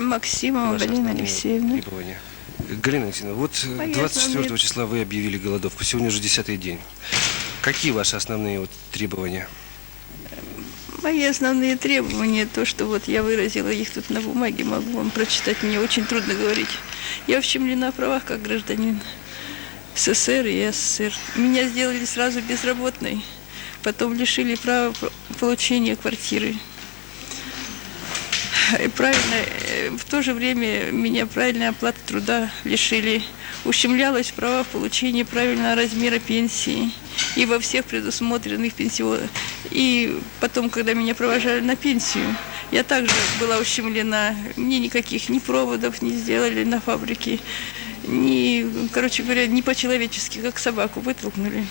Максимова Ваши Галина основные Алексеевна. требования. Галина Алексеевна, вот 24 числа вы объявили голодовку, сегодня уже 10-й день. Какие ваши основные требования? Мои основные требования, то, что вот я выразила их тут на бумаге, могу вам прочитать, мне очень трудно говорить. Я ущемлена в правах как гражданин СССР и СССР. Меня сделали сразу безработной, потом лишили права получения квартиры. И в то же время меня правильной оплаты труда лишили. Ущемлялась права в получении правильного размера пенсии и во всех предусмотренных пенсионных. И потом, когда меня провожали на пенсию, я также была ущемлена. Мне никаких ни проводов не сделали на фабрике, короче говоря, не по-человечески, как собаку вытолкнули.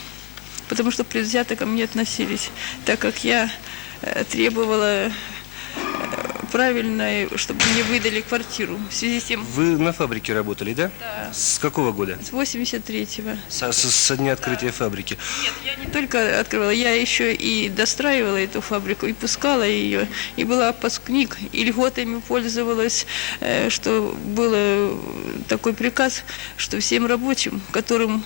Потому что предвзято ко мне относились, так как я требовала правильно, чтобы мне выдали квартиру. В связи с тем... Вы на фабрике работали, да? Да. С какого года? С 83-го. Со дня открытия фабрики. Нет, я не только открывала, я еще и достраивала эту фабрику, и пускала ее, и была выпускник, и льготами пользовалась, что был такой приказ, что всем рабочим, которым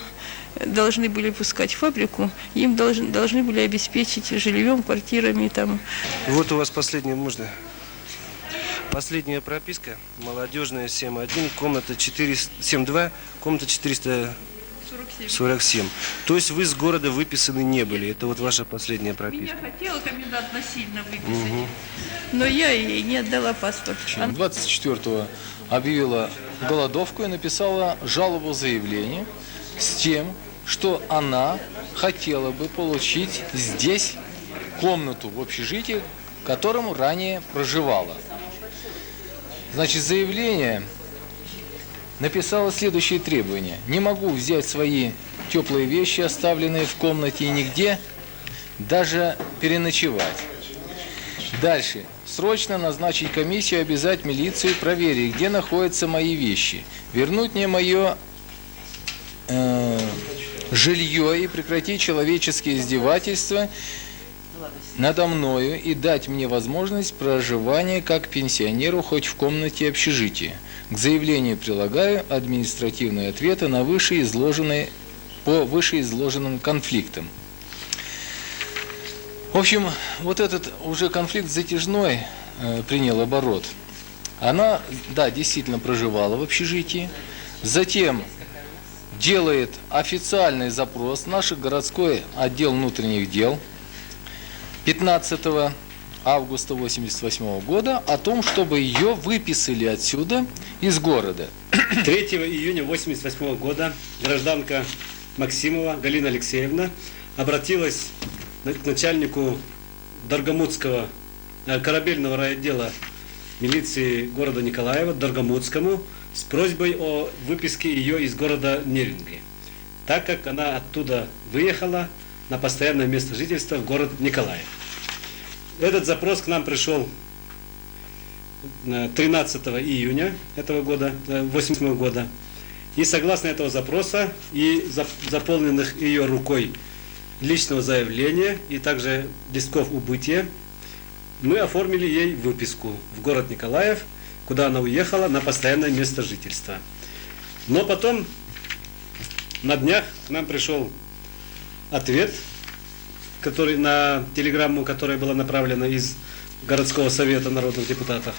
должны были пускать в фабрику, им должны были обеспечить жильем, квартирами там. Вот у вас последняя, можно? Последняя прописка, молодежная 7.1, комната 472, комната 447. То есть вы с города выписаны не были, это вот ваша последняя прописка. Меня хотела комендант насильно выписать, но я ей не отдала паспорт. 24-го объявила голодовку и написала жалобу-заявление с тем, что она хотела бы получить здесь комнату в общежитии, в котором ранее проживала. Значит, заявление написало следующие требования. Не могу взять свои теплые вещи, оставленные в комнате, и нигде даже переночевать. Дальше. Срочно назначить комиссию, обязать милицию проверить, где находятся мои вещи. Вернуть мне мое жилье и прекратить человеческие издевательства надо мною и дать мне возможность проживания как пенсионеру хоть в комнате общежития. К заявлению прилагаю административные ответы на по вышеизложенным конфликтам. В общем, вот этот уже конфликт затяжной принял оборот. Она, да, действительно проживала в общежитии, затем делает официальный запрос в наш городской отдел внутренних дел 15 августа 1988 года о том, чтобы ее выписали отсюда, из города. 3 июня 1988 года гражданка Максимова Галина Алексеевна обратилась к начальнику Даргомудского корабельного райотдела милиции города Николаева, Даргомудскому, с просьбой о выписке ее из города Нерюнгри, так как она оттуда выехала на постоянное место жительства в город Николаев. Этот запрос к нам пришел 13 июня этого года, 1988 года. И согласно этого запроса и заполненных ее рукой личного заявления и также листков убытия, мы оформили ей выписку в город Николаев, куда она уехала на постоянное место жительства. Но потом на днях к нам пришел ответ, который на телеграмму, которая была направлена из городского совета народных депутатов,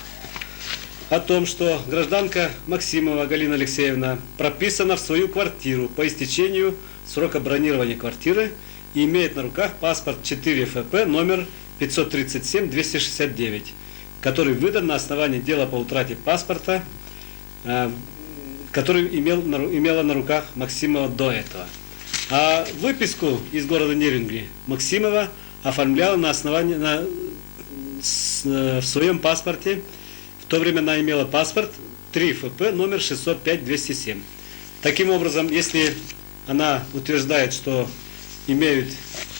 о том, что гражданка Максимова Галина Алексеевна прописана в свою квартиру по истечению срока бронирования квартиры и имеет на руках паспорт 4 ФП номер 537-269, который выдан на основании дела по утрате паспорта, который имела на руках Максимова до этого. А выписку из города Нерюнгри Максимова оформляла на основании в своем паспорте. В то время она имела паспорт 3 ФП номер 605-207. Таким образом, если она утверждает, что имеют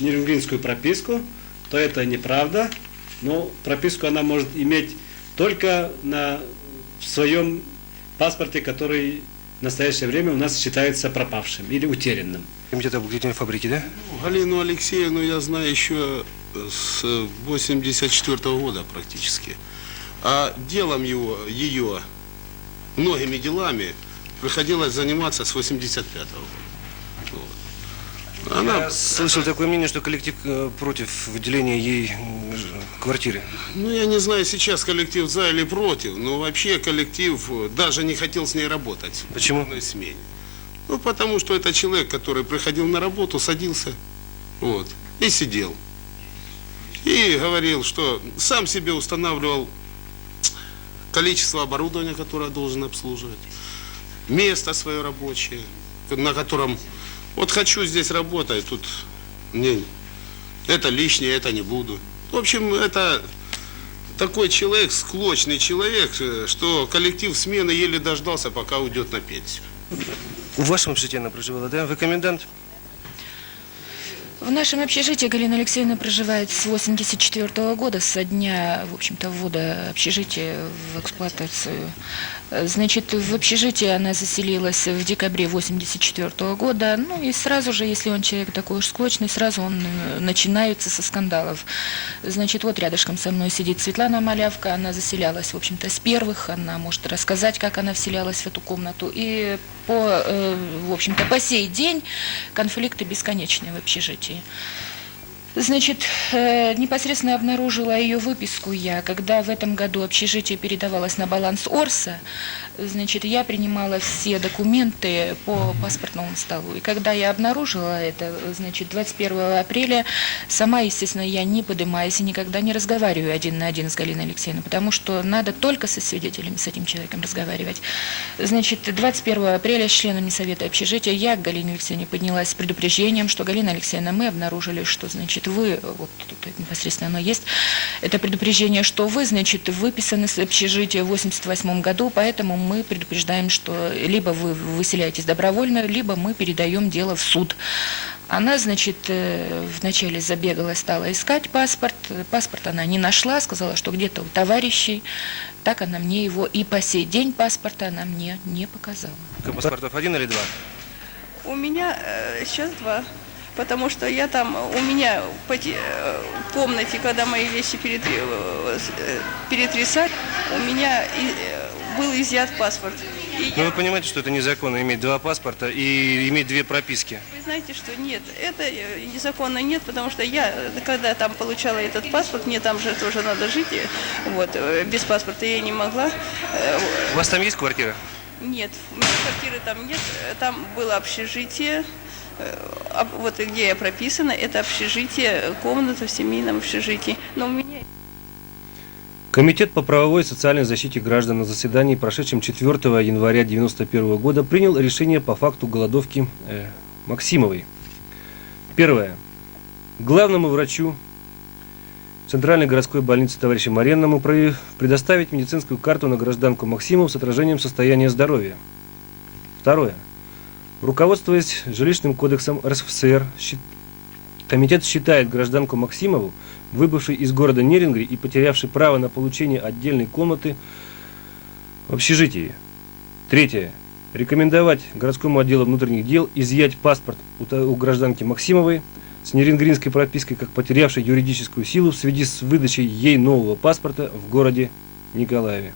нерюнгринскую прописку, то это неправда, но прописку она может иметь только в своем паспорте, который в настоящее время у нас считается пропавшим или утерянным. Комитет об укреплении фабрики, да? Галину Алексеевну я знаю еще с 1984 года практически. А делом ее многими делами приходилось заниматься с 85-го года. Вот. Она, Я слышал такое мнение, что коллектив против выделения ей квартиры. ну, я не знаю, сейчас коллектив за или против, но вообще коллектив даже не хотел с ней работать. Почему? В одной смене. Ну, потому что это человек, который приходил на работу, садился, вот, и сидел. И говорил, что сам себе устанавливал количество оборудования, которое должен обслуживать, место свое рабочее, на котором вот хочу здесь работать, тут мне это лишнее, это не буду. В общем, это такой человек, склочный человек, что коллектив смены еле дождался, пока уйдет на пенсию. В вашем общежитии она проживала, да? Вы комендант? В нашем общежитии Галина Алексеевна проживает с 1984 года, со дня, в общем-то, ввода общежития в эксплуатацию. Значит, в общежитии она заселилась в декабре 1984 года. Ну и сразу же, если он человек такой уж склочный, сразу он начинается со скандалов. Значит, вот рядышком со мной сидит Светлана Малявка. Она заселялась, в общем-то, с первых. Она может рассказать, как она вселялась в эту комнату. И в общем-то, по сей день конфликты бесконечные в общежитии. Значит, непосредственно обнаружила ее выписку я, когда в этом году общежитие передавалось на баланс Орса. Значит, я принимала все документы по паспортному столу. И когда я обнаружила это, значит, 21 апреля, сама, естественно, я не поднимаюсь и никогда не разговариваю один на один с Галиной Алексеевной, потому что надо только со свидетелями, с этим человеком разговаривать. Значит, 21 апреля с членами совета общежития я к Галине Алексеевне поднялась с предупреждением, что Галина Алексеевна, мы обнаружили, что, значит, вы, вот тут непосредственно оно есть, это предупреждение, что вы, значит, выписаны с общежития в 1988 году, поэтому мы предупреждаем, что либо вы выселяетесь добровольно, либо мы передаем дело в суд. Она, значит, вначале забегала, стала искать паспорт. Паспорт она не нашла, сказала, что где-то у товарищей. Так она мне его и по сей день паспорта она мне не показала. Паспортов один или два? У меня сейчас 2. Потому что я там, у меня в комнате, когда мои вещи перетрясали, у меня был изъят паспорт. Но вы понимаете, что это незаконно иметь 2 паспорта и иметь 2 прописки? Вы знаете, что нет, это незаконно нет, потому что я, когда там получала этот паспорт, мне там же тоже надо жить, вот, без паспорта я не могла. У вас там есть квартира? Нет, у меня квартиры там нет, там было общежитие. Вот где я прописана, это общежитие, комната в семейном общежитии. Но у меня... Комитет по правовой и социальной защите граждан на заседании, прошедшем 4 января 1991 года, принял решение по факту голодовки Максимовой. Первое. Главному врачу Центральной городской больницы товарищу Маренному предоставить медицинскую карту на гражданку Максимову с отражением состояния здоровья. Второе. Руководствуясь жилищным кодексом РСФСР, комитет считает гражданку Максимову, выбывшей из города Нерюнгри и потерявшей право на получение отдельной комнаты в общежитии. Третье. Рекомендовать городскому отделу внутренних дел изъять паспорт у гражданки Максимовой с нерюнгринской пропиской, как потерявшей юридическую силу в связи с выдачей ей нового паспорта в городе Николаеве.